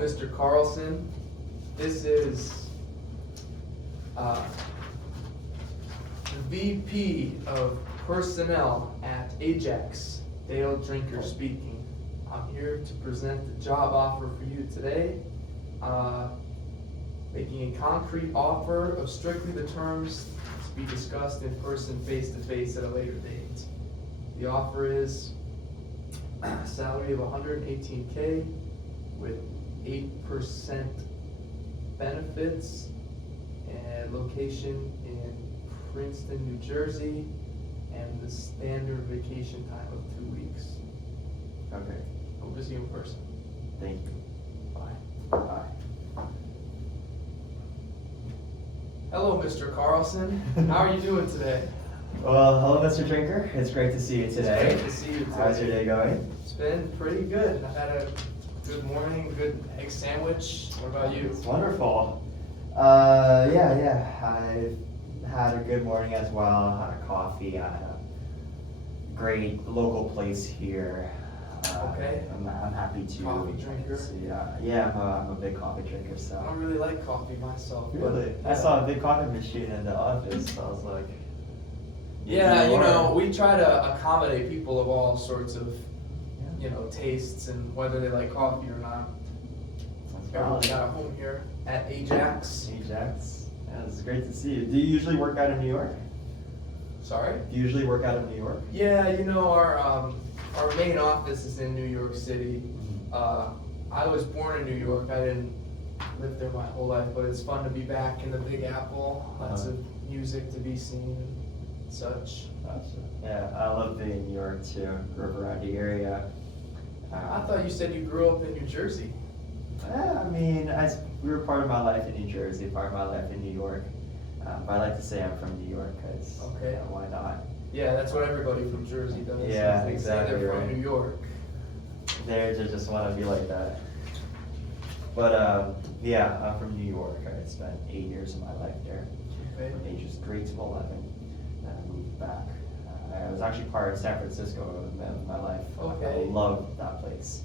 Mr. Carlson. This is the VP of Personnel at Ajax, Dale Drinker speaking. I'm here to present the job offer for you today. Making a concrete offer of strictly the terms to be discussed in person, face-to-face at a later date. The offer is a salary of $118K with 8% benefits and location in Princeton, New Jersey, and the standard vacation time of 2 weeks. Okay, Hope to see you in person. thank you. Bye. Bye. Hello, Mr. Carlson. How are you doing today? Well, hello, Mr. Drinker. It's great to see you today. It's great to see you today. How's your day going? It's been pretty good. I had a good morning, good egg sandwich. What about you? It's wonderful. Yeah. I had a good morning as well. Had a coffee at a great local place here. Okay. I'm happy to. Coffee drinker? I'm a big coffee drinker. I So. don't really like coffee myself. but- Really? I saw a big coffee machine in the office. So I was like. Yeah, you more. know, we try to accommodate people of all sorts of, Yeah. tastes and whether they like coffee or not. That's Everyone valid. got a home here at Ajax. Ajax. Yeah, it's great to see you. Do you usually work out of New York? Sorry? Do you usually work out of New York? Yeah, our main office is in New York City. I was born in New York. I didn't live there my whole life, but it's fun to be back in the Big Apple. Lots Uh-huh. of music to be seen and such. Gotcha. Yeah, I love being in New York too. Grew up around the area. I thought you said you grew up in New Jersey. I mean, I grew part of my life in New Jersey, part of my life in New York. But I like to say I'm from New York because Okay. why not? Yeah, that's what everybody from Jersey does. Yeah, is they exactly say they're right. from New York. They just want to be like that. But yeah, I'm from New York. I spent 8 years of my life there, Okay. from ages 3 to 11. Then I moved back. I was actually part of San Francisco in my life. Okay. I love that place.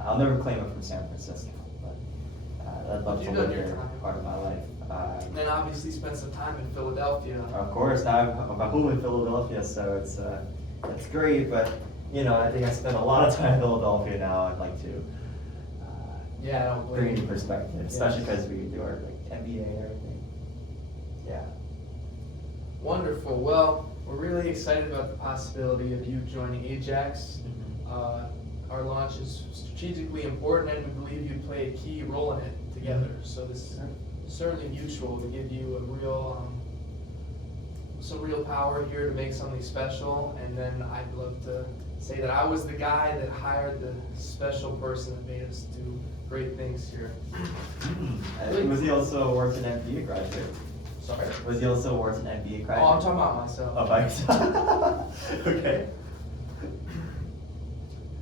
I'll never claim it from San Francisco, but I'd love to You've live done your there time. part of my life. And then obviously spent some time in Philadelphia. Of course, now I'm home in Philadelphia, so it's great. But I think I spent a lot of time in Philadelphia now. I'd like to Yeah, I don't blame bring you. into perspective, especially Yes. because we do our MBA and everything. Yeah. Wonderful. Well, we're really excited about the possibility of you joining Ajax. Our launch is strategically important, and we believe you play a key role in it together. So this is certainly mutual to give you a real, some real power here to make something special. And then I'd love to say that I was the guy that hired the special person that made us do great things here. Was he also a Wharton MBA graduate? Sorry. Was he also a Wharton MBA graduate? Oh, I'm talking about myself. Oh, by yourself. Okay.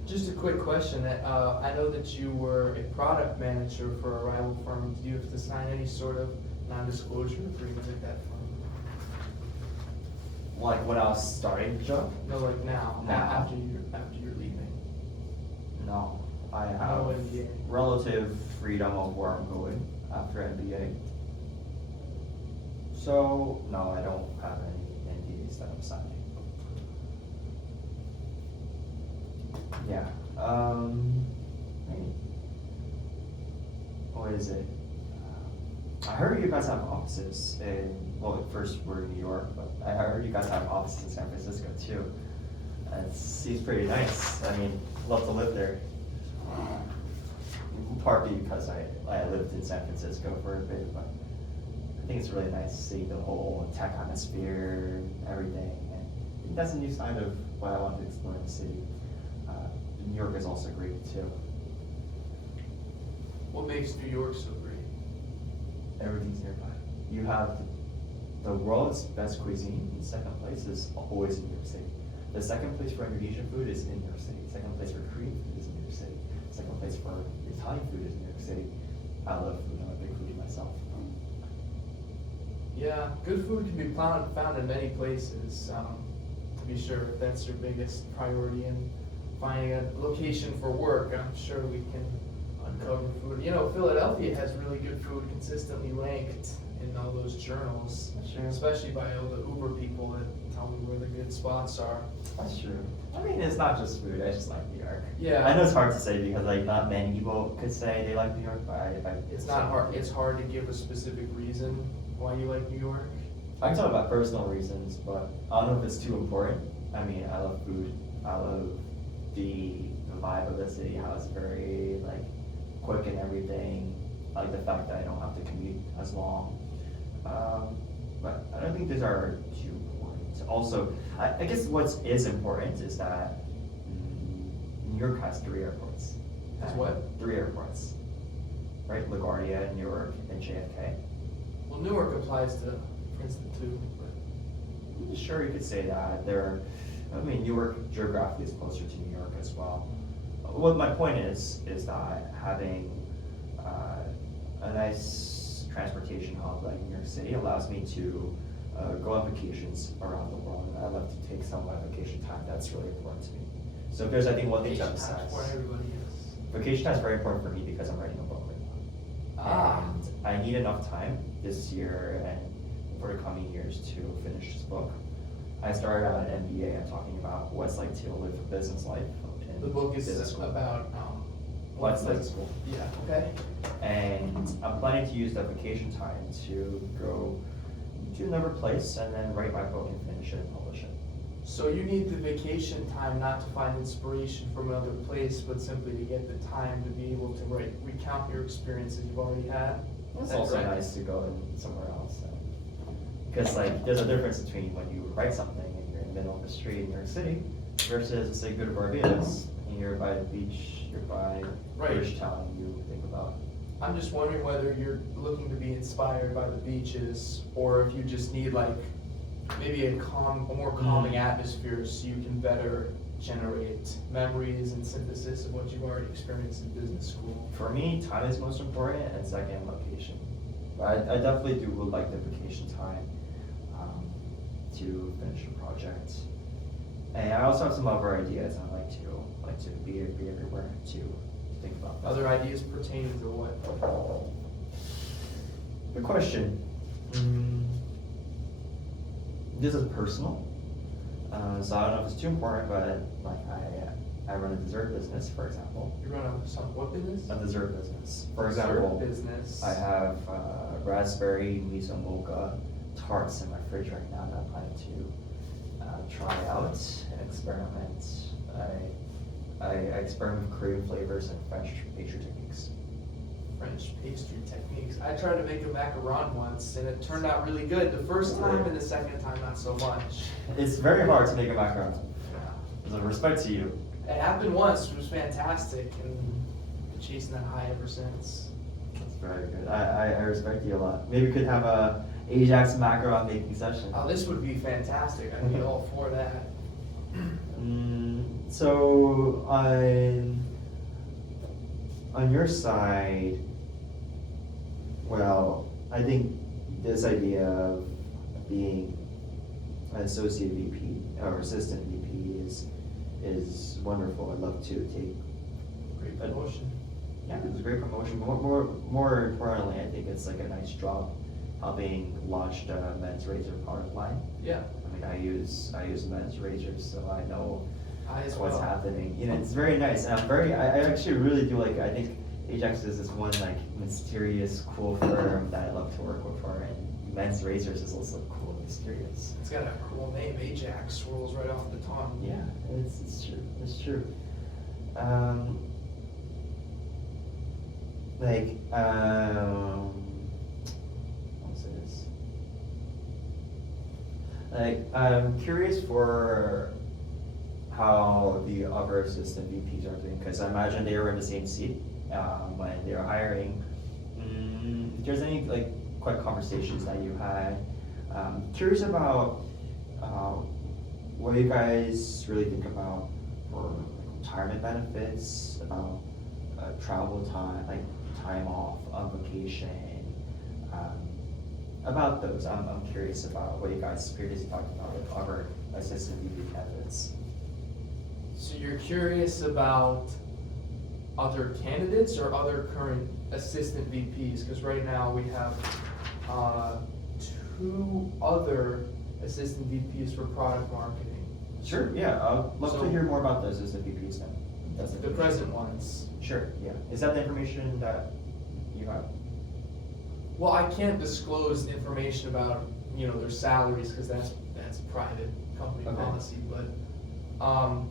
Just a quick question. I know that you were a product manager for a rival firm. Do you have to sign any sort of non-disclosure agreement with that firm? Like when I was starting the job? No, like now, Now. after you're leaving. No. I No have NDA. relative freedom of where I'm going after MBA. So, no, I don't have any NDAs that I'm signing. Yeah. Maybe. What is it? I heard you guys have offices first we're in New York, but I heard you guys have offices in San Francisco too. It seems pretty nice. I mean, love to live there. Partly because I lived in San Francisco for a bit, but I think it's really nice to see the whole tech atmosphere and everything. And I think that's a new side of what I want to explore in the city. New York is also great too. What makes New York so great? Everything's nearby. You have the world's best cuisine. The second place is always in New York City. The second place for Indonesian food is in New York City. Second place for Korean food is in New York City. Second place for Italian food is in New York City. I love food. I'm a big foodie myself. Yeah, good food can be found in many places. To be sure, if that's your biggest priority in finding a location for work, I'm sure we can uncover food. You know, Philadelphia has really good food consistently ranked in all those journals, That's true. especially by all the Uber people that tell me where the good spots are. That's true. I mean, it's not just food. I just like New York. Yeah. I know it's hard to say because like not many people could say they like New York, but It's not hard, it's hard to give a specific reason why you like New York. I can talk about personal reasons, but I don't know if it's too important. I mean, I love food. I love the vibe of the city, how it's very like quick and everything. I like the fact that I don't have to commute as long. But I don't think these are too important. Also, I guess what is important is that New York has 3 airports. Has what? 3 airports, right? LaGuardia, Newark, and JFK. Well, Newark applies to Princeton too, but Sure, you could say that. I mean, Newark geographically is closer to New York as well. What my point is that having a nice transportation hub like New York City allows me to go on vacations around the world. And I love to take some of my vacation time. That's really important to me. So if there's, I think, one thing to vacation time's emphasize. where everybody is. Vacation time is very important for me because I'm writing a book right now. Ah. And I need enough time this year and for the coming years to finish this book. I started out an MBA. I'm talking about what it's like to live a business life. In The book is business school. about, What's like school. Yeah, okay. And I'm planning to use that vacation time to go to another place and then write my book and finish it and publish it. So you need the vacation time not to find inspiration from another place, but simply to get the time to be able to recount your experiences you've already had? It's Is that also correct? nice to go in somewhere else. Because like, there's a difference between when you write something and you're in the middle of the street in New York City versus, say, go to Barbados and you're by the beach, you're by Right. British town you think about. I'm just wondering whether you're looking to be inspired by the beaches, or if you just need like maybe a more calming atmosphere so you can better generate memories and synthesis of what you've already experienced in business school. For me, time is most important, and second, location. But I definitely would like the vacation time to finish the project. And I also have some other ideas. I like to be everywhere to think about. Other ideas pertaining to what? Good question. This is personal, so I don't know if it's too important, but like I run a dessert business, for example. You run what business? A dessert business. For Dessert example, business. I have raspberry miso mocha tarts in my fridge right now that I'm planning to try out and experiment. I experiment with Korean flavors and French pastry techniques. French pastry techniques. I tried to make a macaron once and it turned out really good the first time, and the second time not so much. It's very hard to make a macaron. Yeah. So respect to you. It happened once, it was fantastic, and been chasing that high ever since. That's very good. I respect you a lot. Maybe we could have a Ajax macaron making session. Oh, this would be fantastic. I'd be all for that. So on your side, well, I think this idea of being an associate VP or assistant VP is wonderful. I'd love to take. Great promotion. Yeah, it's a great promotion. More importantly, I think it's like a nice job helping launch the men's razor product line. Yeah, I mean, I use men's razors, so I know I as what's well. happening. You know, it's very nice, and I actually really do like. I think Ajax is this one like mysterious, cool firm that I love to work with for, and men's razors is also cool and mysterious. It's got a cool name, Ajax, rolls right off the tongue. Yeah, it's true. It's true. What's this? Like, I'm curious for how the other assistant VPs are doing, because I imagine they were in the same seat when they were hiring. If there's any like quick conversations that you had, curious about what you guys really think about for retirement benefits, about travel time, like time off on vacation, about those. I'm curious about what you guys previously talked about with other assistant VP candidates. So you're curious about other candidates or other current assistant VPs? Because right now we have 2 other assistant VPs for product marketing. Sure, yeah, I'd love So- to hear more about those as the VPs then. That's The information. present ones. Sure, yeah. Is that the information that you have? Well, I can't disclose information about, their salaries, because that's private company Okay. policy, but,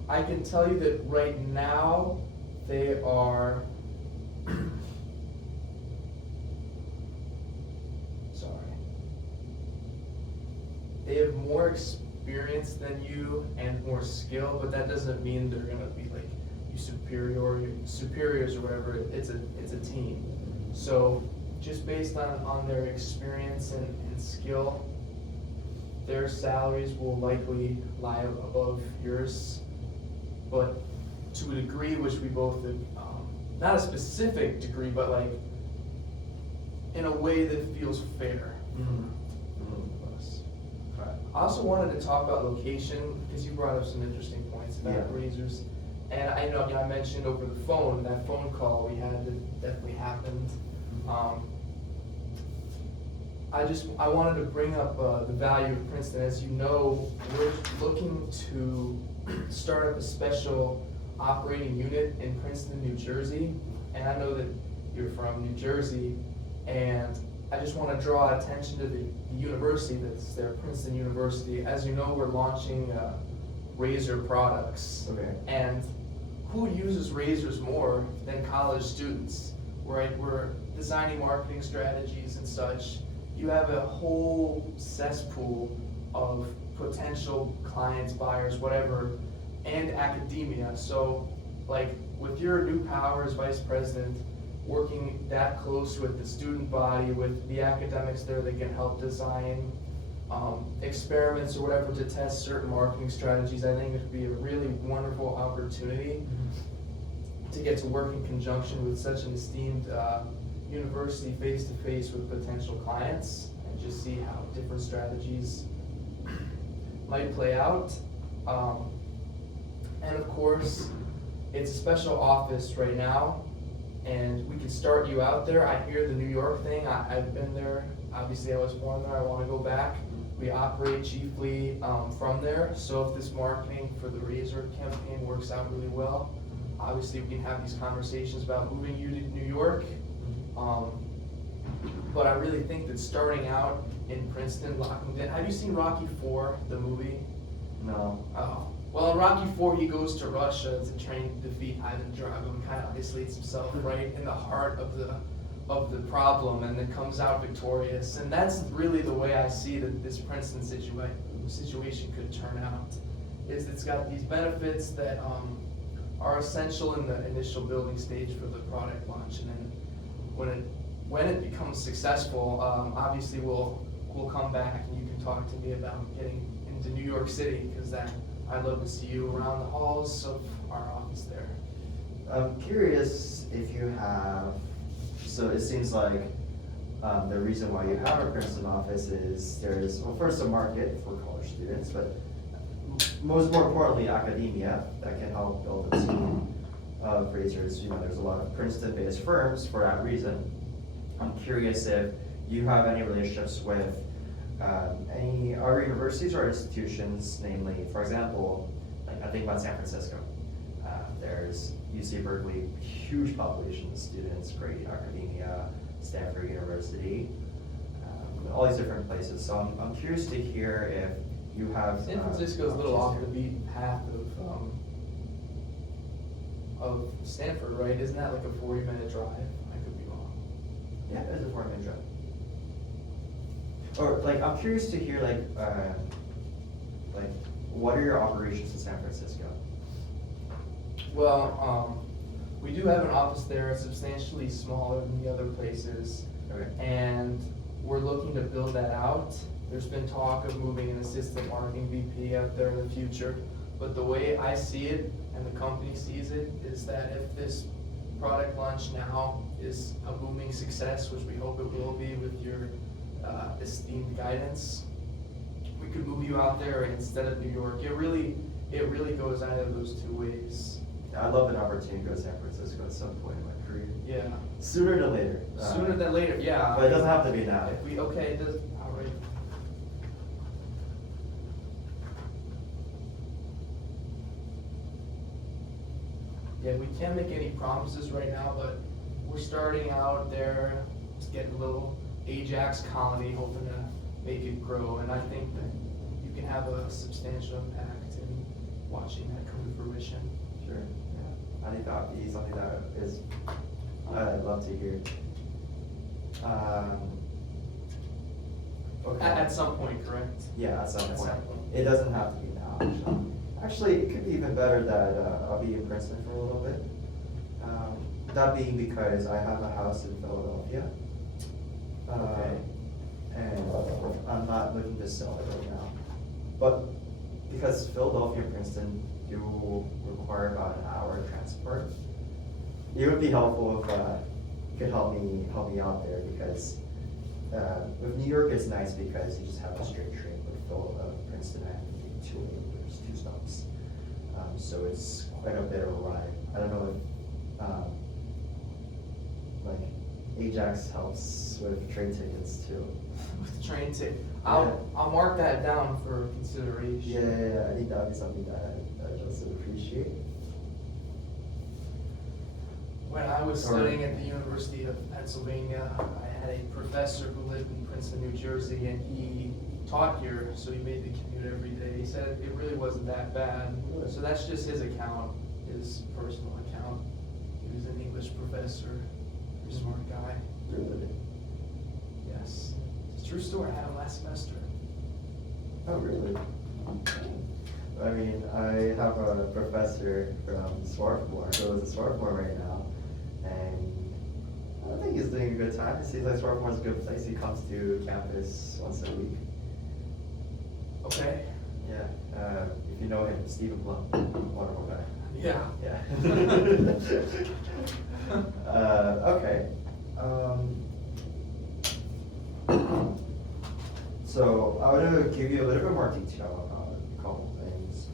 I can tell you that right now, they are, sorry. They have more experience than you and more skill, but that doesn't mean they're gonna be like you superiors or whatever. It's a team. So just based on their experience and skill, their salaries will likely lie above yours, but to a degree which we both, not a specific degree, but like in a way that feels fair. to us. Okay. I also wanted to talk about location, because you brought up some interesting points about Yeah. razors. And I know, I mentioned over the phone, that phone call we had that definitely happened. I wanted to bring up the value of Princeton. As you know, we're looking to start up a special operating unit in Princeton, New Jersey. And I know that you're from New Jersey, and I just want to draw attention to the university that's there, Princeton University. As you know, we're launching razor products. Okay. And who uses razors more than college students, right? We're designing marketing strategies and such. You have a whole cesspool of potential clients, buyers, whatever, and academia. So, like, with your new power as vice president, working that close with the student body, with the academics there that can help design experiments or whatever to test certain marketing strategies, I think it would be a really wonderful opportunity to get to work in conjunction with such an esteemed university face-to-face with potential clients and just see how different strategies might play out. And of course, it's a special office right now, and we can start you out there. I hear the New York thing, I've been there, obviously I was born there, I wanna go back. We operate chiefly from there, so if this marketing for the razor campaign works out really well, obviously we can have these conversations about moving you to New York. But I really think that starting out in Princeton, have you seen Rocky IV, the movie? No. Oh, well, in Rocky IV, he goes to Russia to train to defeat Ivan Drago and kind of isolates himself right in the heart of the problem, and then comes out victorious. And that's really the way I see that this Princeton situation could turn out. Is it's got these benefits that are essential in the initial building stage for the product launch, and then when it becomes successful, obviously we'll come back and you can talk to me about getting into New York City, because I'd love to see you around the halls of our office there. I'm curious if you have, so it seems like the reason why you have a Princeton office is there's, well, first a market for college students, but more importantly, academia that can help build a team of razors. There's a lot of Princeton-based firms for that reason. I'm curious if you have any relationships with any other universities or institutions, namely, for example, like I think about San Francisco. There's UC Berkeley, huge population of students, great academia, Stanford University, all these different places. So I'm curious to hear if you have. San Francisco's a little off the beaten path of Stanford, right? Isn't that like a 40-minute drive? I could be wrong. Yeah, it's a 4-minute drive. Or like, I'm curious to hear like what are your operations in San Francisco? Well, we do have an office there. It's substantially smaller than the other places. Okay. And we're looking to build that out. There's been talk of moving an assistant marketing VP out there in the future. But the way I see it, and the company sees it, is that if this product launch now is a booming success, which we hope it will be with your esteemed guidance, we could move you out there instead of New York. It really goes either of those two ways. I love an opportunity to go to San Francisco at some point in my career. Yeah. Sooner than later. Sooner than later, yeah. But it doesn't have to be now. If we, okay, it does, all right. Yeah, we can't make any promises right now, but we're starting out there, just getting a little Ajax colony, hoping to make it grow, and I think that you can have a substantial impact in watching that come to fruition. Sure, yeah. I think that would be something that is, I'd love to hear. Okay. At some point, correct? Yeah, at some At point. some point. It doesn't have to be now, actually. Actually, it could be even better that I'll be in Princeton for a little bit. That being because I have a house in Philadelphia. Okay. And I'm not looking to sell it right now. But because Philadelphia and Princeton do require about an hour transport, it would be helpful if you could help me out there, because with New York it's nice because you just have a straight train. With Princeton, I have to take 2 layovers, 2 stops. So it's quite a bit of a ride. I don't know if like Ajax helps with train tickets too. With the train ticket, Yeah. I'll mark that down for consideration. Yeah, I think that would be something that I'd also appreciate. When I was studying at the University of Pennsylvania, I had a professor who lived in Princeton, New Jersey, and he taught here, so he made the commute every day. He said it really wasn't that bad. Really? So that's just his account, his personal account. He was an English professor, very smart guy. Really? Yes. It's a true story. I had him last semester. Oh, really? I mean, I have a professor from Swarthmore, who is a Swarthmore right now, and I think he's doing a good time. It seems like Swarthmore's a good place. He comes to campus once a week. Okay. Yeah, if you know him, Stephen Blum, wonderful guy. Yeah. Yeah. Okay. So I want to give you a little bit more detail about a couple things.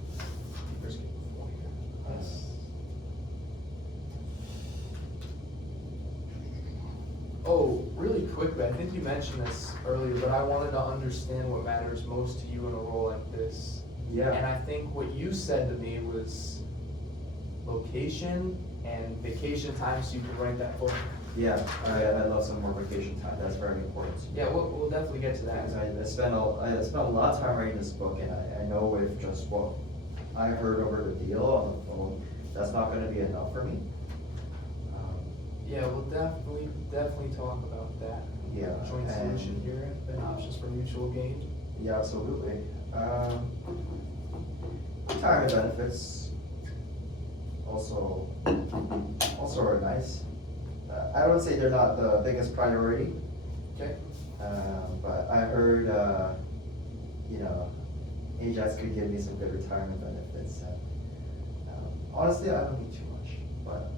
First get before here. Yes. Oh, really quickly, I think you mentioned this earlier, but I wanted to understand what matters most to you in a role like this. Yeah. And I think what you said to me was location and vacation time, so you can write that book. Yeah, I love some more vacation time. That's very important. Yeah, we'll definitely get to that. I spent a lot of time writing this book, and I know with just what I heard over the deal on the phone, that's not going to be enough for me. Yeah, we'll definitely talk about that. Yeah, Joint and- solution here and options for mutual gain. Yeah, absolutely. Retirement benefits also are nice. I would say they're not the biggest priority, Okay. but I heard, Ajax could give me some good retirement benefits. And, honestly, I don't need too much, but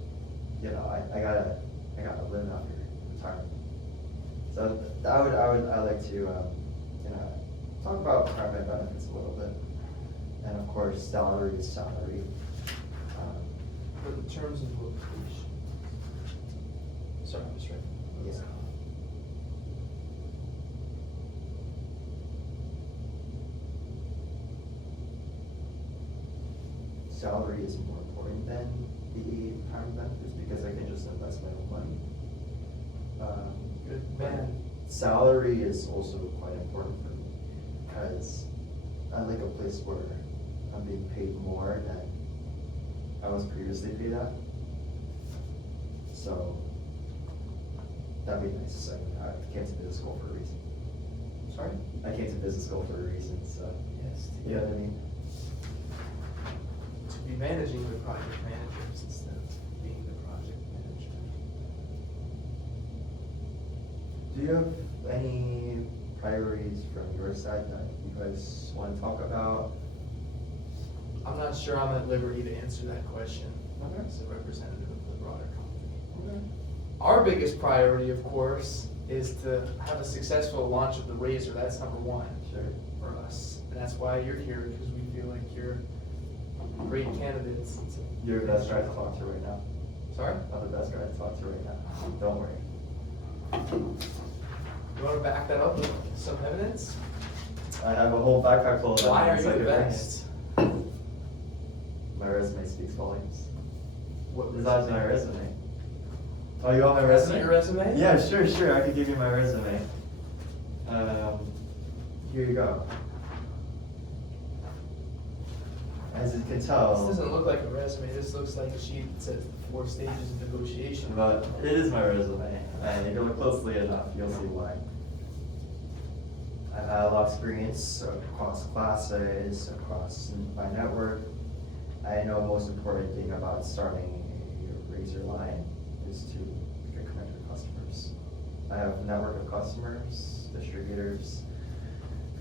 I gotta live after retirement. So I'd like to talk about retirement benefits a little bit, and of course, salary is salary. For the terms of location. Sorry, I was right. Yeah. Salary is more important than the retirement benefits because I can just invest my own money. Good but man. Salary is also quite important for me because I like a place where I'm being paid more than I was previously paid at. So that'd be nice. I came to business school for a reason. Sorry? I came to business school for a reason, so. Yes. You know what I mean? To be managing the project managers instead of being the project manager. Do you have any priorities from your side that you guys want to talk about? I'm not sure I'm at liberty to answer that question Okay. as a representative of the broader company. Okay. Our biggest priority, of course, is to have a successful launch of the Razor. That's number one Sure. for us. And that's why you're here, because we feel like you're great candidates. You're the best guy to talk to right now. Sorry? I'm the best guy to talk to right now. Don't worry. You wanna back that up with some evidence? I have a whole backpack full of Why are evidence you I the can bring in. best? My resume speaks volumes. What It's not my resume. Oh, you want my That's resume? your resume? Yeah, sure. I can give you my resume. Here you go. As you can This tell, doesn't look like a resume, this looks like a sheet that says 4 stages of negotiation. but it is my resume, and if you look closely enough, you'll see why. I've had a lot of experience across classes, across my network. I know the most important thing about starting a razor line is to get connected with customers. I have a network of customers, distributors,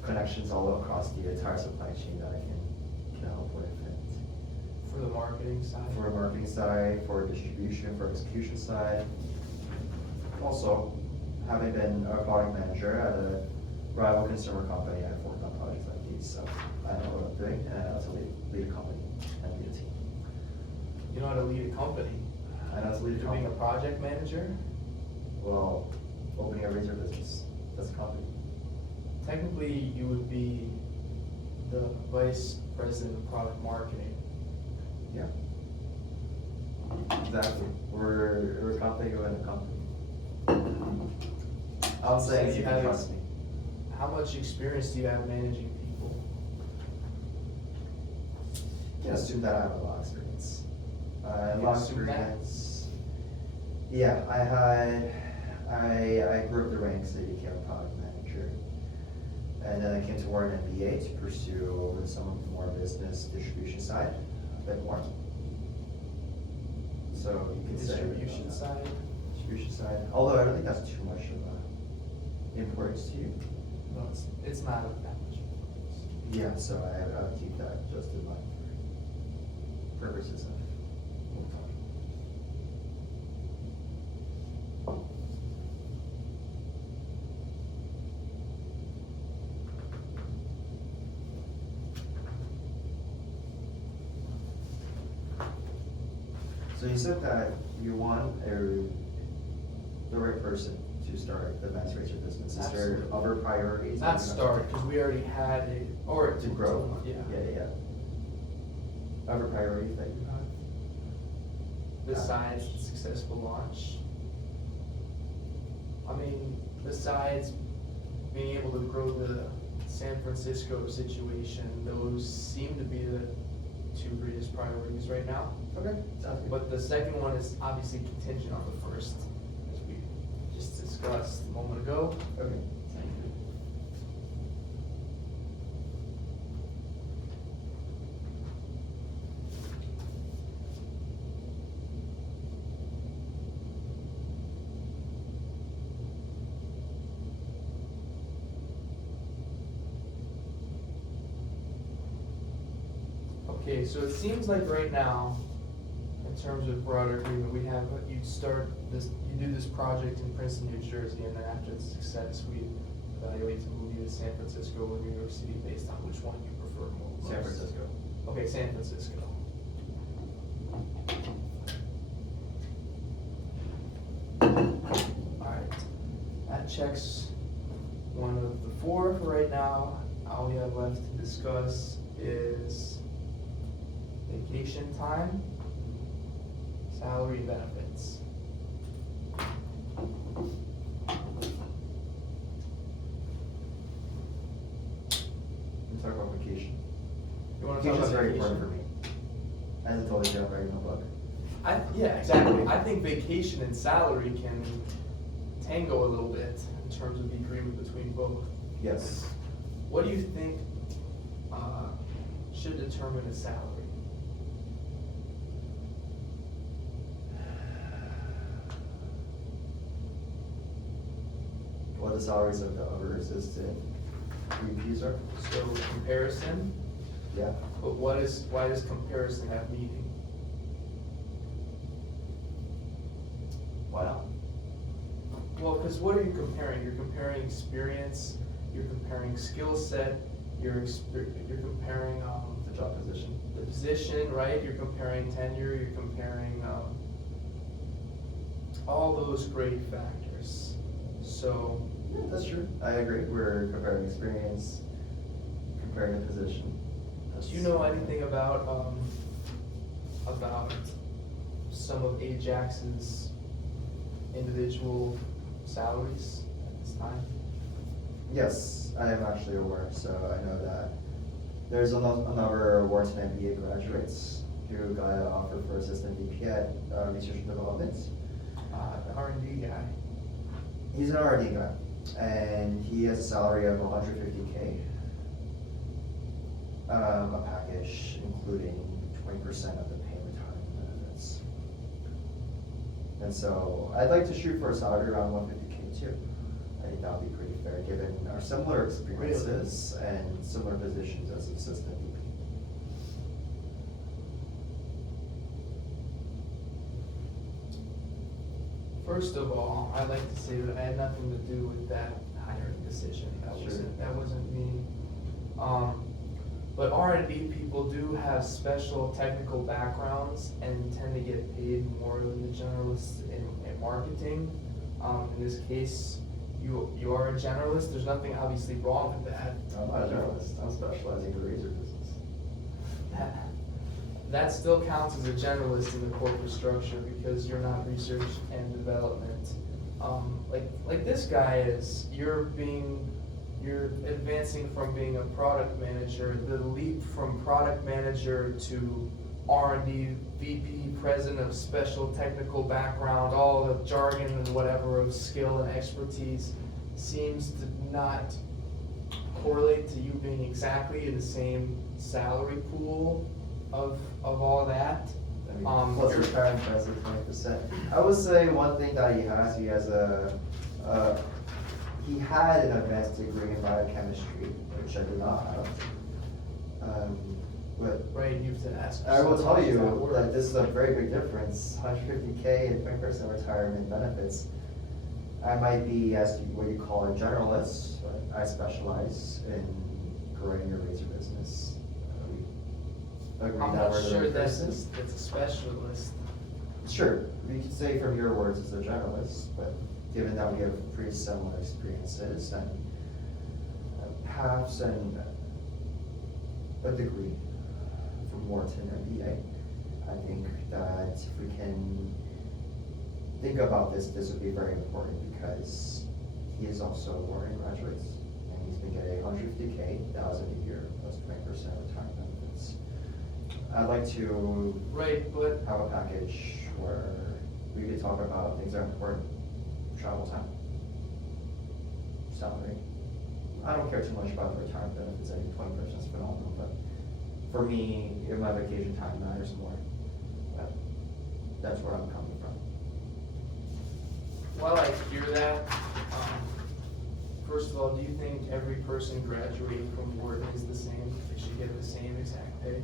connections all across the entire supply chain that I can help with. And For the marketing side? for marketing side, for distribution, for execution side. Also, having been a product manager at a rival consumer company, I've worked on projects like these, so I know what I'm doing, and I know how to lead a company and lead a team. You know how to lead a company? I know how to lead a You're being company. a project manager? Well, opening a razor business, that's a company. Technically, you would be the vice president of product marketing. Yeah. Exactly. We're a company within a company. I'm saying So you can trust me. How much experience do you have managing people? You can assume that I have a lot of experience. A You lot of assume that? experience. Yeah, I grew up the ranks and became a product manager. And then I came to Wharton MBA to pursue some more business distribution side, a bit more. So you can say. Distribution side? Distribution side, although I don't think that's too much of importance to you. No, it's not of that much importance. Yeah, so I would keep that just in mind for purposes of. we'll talk. So you said that you want the right person to start the mass razor business. Is there Absolutely. other priorities? that Not you're not- start, because we already had it, or To grow? Yeah. Yeah. Other priorities that you have? Besides the successful launch. I mean, besides being able to grow the San Francisco situation, those seem to be the 2 greatest priorities right now. Okay, sounds good. But the second one is obviously contingent on the first, as we just discussed a moment ago. Okay, sounds good. Okay, so it seems like right now, in terms of broader agreement, we have, you do this project in Princeton, New Jersey, and then after the success, we evaluate to move you to San Francisco or New York City based on which one you prefer most. San Francisco. Okay, San Francisco. Alright, that checks one of the 4 for right now. All we have left to discuss is vacation time, salary, and benefits. Let's talk about vacation. You wanna talk Vacation about is very vacation? important for me. As I told you, I'm writing a book. Yeah, exactly. I think vacation and salary can tango a little bit in terms of the agreement between both. Yes. What do you think should determine a salary? What the salaries of the other assistant VPs are? So comparison, Yeah. but why does comparison have meaning? Why not? Well, because what are you comparing? You're comparing experience, you're comparing skill set, you're comparing The job position. the position, right? You're comparing tenure, you're comparing, all those great factors. So, Yeah, that's true. I agree. We're comparing experience, comparing the position. do you know anything about some of Ajax's individual salaries at this time? Yes, I am actually aware, so I know that there's another Wharton MBA graduates who got an offer for assistant VP at research and development. The R&D guy. He's an R&D guy, and he has a salary of 150K. A package including 20% of the pay and retirement benefits. And so I'd like to shoot for a salary around 150K too. I think that would be pretty fair given our similar experiences and similar positions as assistant VP. First of all, I'd like to say that I had nothing to do with that hiring decision. Sure. That wasn't me. But R&D people do have special technical backgrounds and tend to get paid more than the generalists in marketing. In this case, you are a generalist. There's nothing obviously wrong with that. I'm not a journalist, I'm specializing in the razor business. That still counts as a generalist in the corporate structure because you're not research and development. Like this guy is, you're advancing from being a product manager. The leap from product manager to R&D VP, president of special technical background, all the jargon and whatever of skill and expertise seems to not correlate to you being exactly in the same salary pool of all that. I mean, plus you're- retirement benefits 20%. I would say one thing that he has he had an advanced degree in biochemistry, which I did not have. But Right, you have to ask. I will yourself, tell how does you that work? that this is a very big difference, 150K and 20% retirement benefits. I might be, as what you call a generalist, but I specialize in growing your razor business. We agree I'm that not we're the sure right that's person? a specialist. Sure, we could say from your words as a generalist, but given that we have pretty similar experiences and paths and a degree from Wharton MBA, I think that if we can think about this would be very important because he is also a Wharton graduate and he's been getting 150K, $1,000 a year plus 20% retirement benefits. I'd like to Right, but have a package where we could talk about things that are important, travel time, salary. I don't care too much about the retirement benefits, I think 20% is phenomenal, but for me, if my vacation time matters more, but that's where I'm coming from. while I hear that, first of all, do you think every person graduating from Wharton is the same? They should get the same exact pay?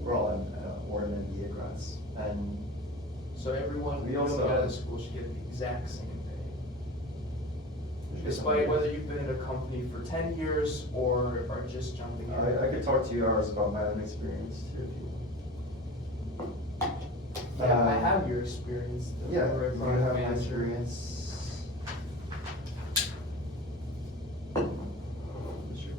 We're all in Wharton MBA grads, and So everyone We coming also- out of the school should get the exact same pay? we should get Despite some- whether you've been in a company for 10 years or are just jumping in? I could talk to you hours about my own experience too, if you want. Yeah, I have your experience. Yeah, You were a you product have my manager. experience. Sure.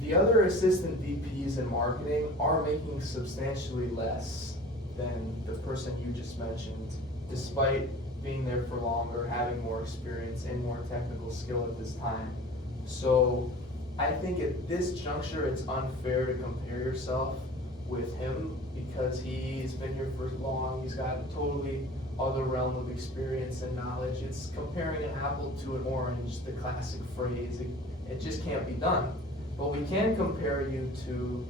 The other assistant VPs in marketing are making substantially less than the person you just mentioned, despite being there for longer, having more experience and more technical skill at this time. So I think at this juncture, it's unfair to compare yourself with him because he's been here for long, he's got a totally other realm of experience and knowledge. It's comparing an apple to an orange, the classic phrase. It just can't be done. But we can compare you to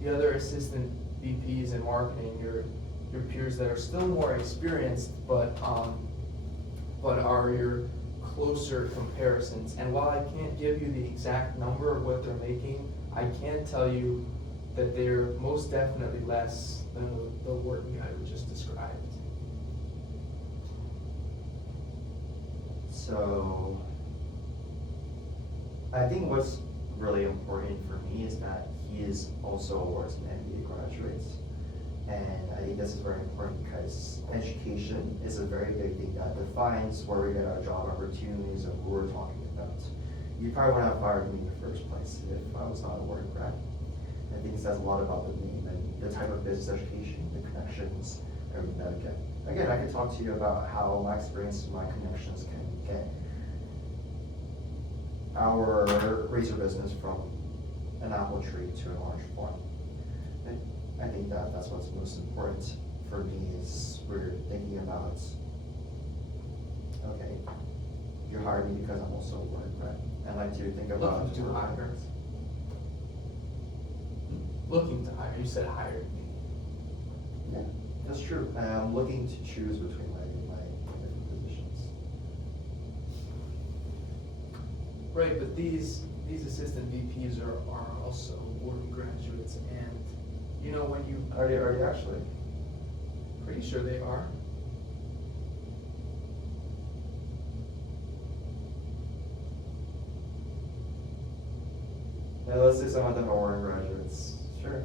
the other assistant VPs in marketing, your peers that are still more experienced, but are your closer comparisons. And while I can't give you the exact number of what they're making, I can tell you that they're most definitely less than the Wharton guy we just described. So, I think what's really important for me is that he is also a Wharton MBA graduate. And I think this is very important because education is a very big thing that defines where we get our job opportunities and who we're talking about. You probably wouldn't have fired me in the first place if I was not a Wharton grad. I think it says a lot about the name and the type of business education, the connections, everything that I get. Again, I could talk to you about how my experience and my connections can get our razor business from an apple tree to a large farm. And I think that that's what's most important for me is we're thinking about, okay, you hired me because I'm also a Wharton grad. I like to think about. Looking to hire. Looking to hire, you said hired me. Yeah, that's true. I'm looking to choose between my different positions. Right, but these assistant VPs are also Wharton graduates, and you know when you. Are they actually? Pretty sure they are. Yeah, let's say some of them are Wharton graduates. Sure.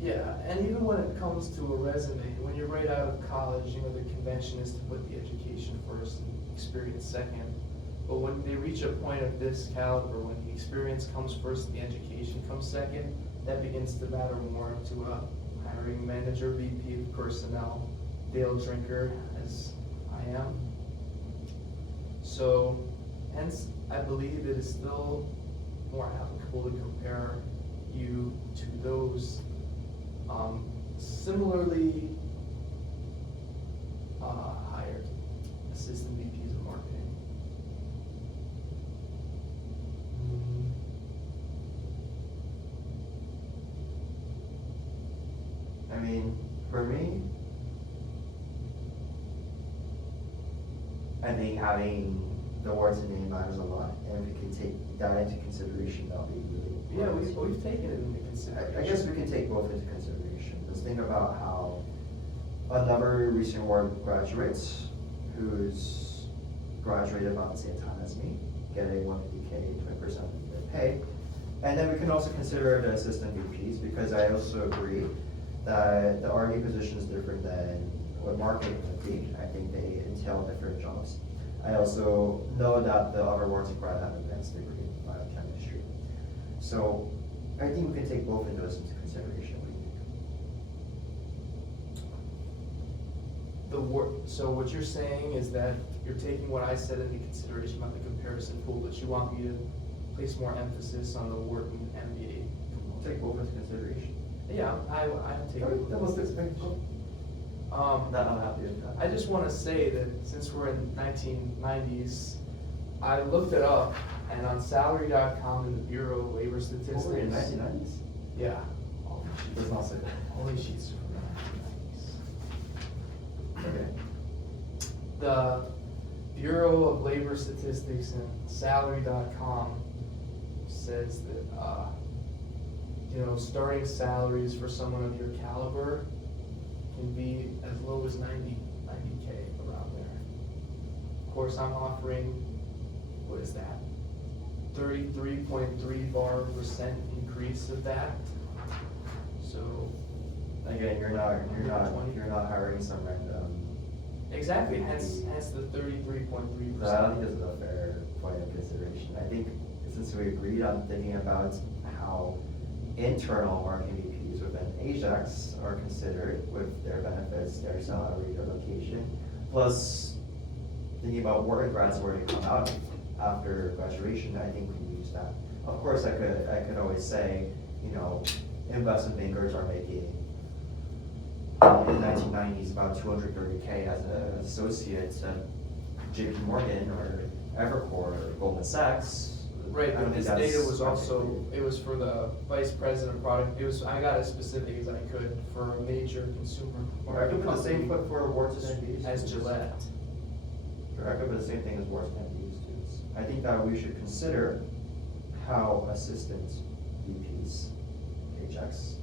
Yeah, and even when it comes to a resume, when you're right out of college, you know, the convention is to put the education first and experience second. But when they reach a point of this caliber, when the experience comes first and the education comes second, that begins to matter more to a hiring manager, VP of personnel, Dale Drinker, as I am. So, hence, I believe it is still more applicable to compare you to those similarly hired assistant VPs of marketing. I mean, for me, I think having the Wharton name matters a lot, and if we can take that into consideration, that'll be really. Yeah, we've taken it into consideration. I guess we can take both into consideration. Let's think about how another recent Wharton graduate who's graduated about the same time as me, getting 150K, 20% of their pay. And then we can also consider the assistant VPs, because I also agree that the R&D position is different than what marketing would be. I think they entail different jobs. I also know that the other Wharton grad have an advanced degree in biochemistry. So I think we can take both of those into consideration. So what you're saying is that you're taking what I said into consideration about the comparison pool, but you want me to place more emphasis on the Wharton MBA. We'll take both into consideration. Yeah, I'm taking. That was this big. That I'm happy with that. I just want to say that since we're in 1990s, I looked it up, and on salary.com in the Bureau of Labor Statistics. Oh, in 1990s? Yeah. All the sheets. Does not say that. All these sheets are from the 1990s. Okay. The Bureau of Labor Statistics and salary.com says that, starting salaries for someone of your caliber can be as low as 90K around there. Of course, I'm offering, what is that? 33.3% increase of that. So. Again, you're not hiring some random. Exactly, hence the 33.3%. I don't think this is a fair point of consideration. I think since we agreed on thinking about how internal marketing VPs within Ajax are considered with their benefits, their salary, their location, plus thinking about Wharton grads where they come out after graduation, I think we can use that. Of course, I could always say, investment bankers are making in the 1990s about 230K as an associate at JP Morgan or Evercore or Goldman Sachs. Right, I don't but think this data that's was also, particularly- it was for the vice president of product, I got as specific as I could for a major consumer. Or I could put the same company foot for Wharton MBAs. As Gillette. Or I could put the same thing as Wharton MBAs too. I think that we should consider how assistant VPs, Ajax,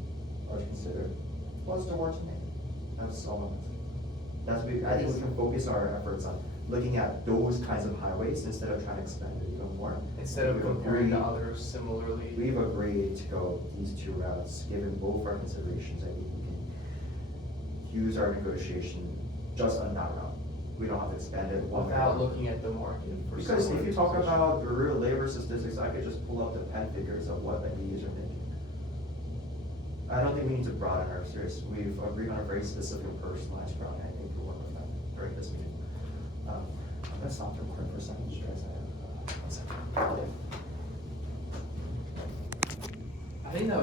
are considered. What's the Wharton name? That's all of it. I think we can focus our efforts on looking at those kinds of highways instead of trying to expand it even more. Instead of We've comparing to agreed- others similarly. We've agreed to go these two routes, given both our considerations, I think we can use our negotiation just on that route. We don't have to expand it one way or Without another. looking at the market for Because similar if you talk positions. about Bureau labor statistics, I could just pull up the pen figures of what MDUs are making. I don't think we need to broaden our search. We've agreed on a very specific personalized route, and I think we'll work with that during this meeting. I'm gonna stop the recording for a second, just guys, I have, 1 second. I think that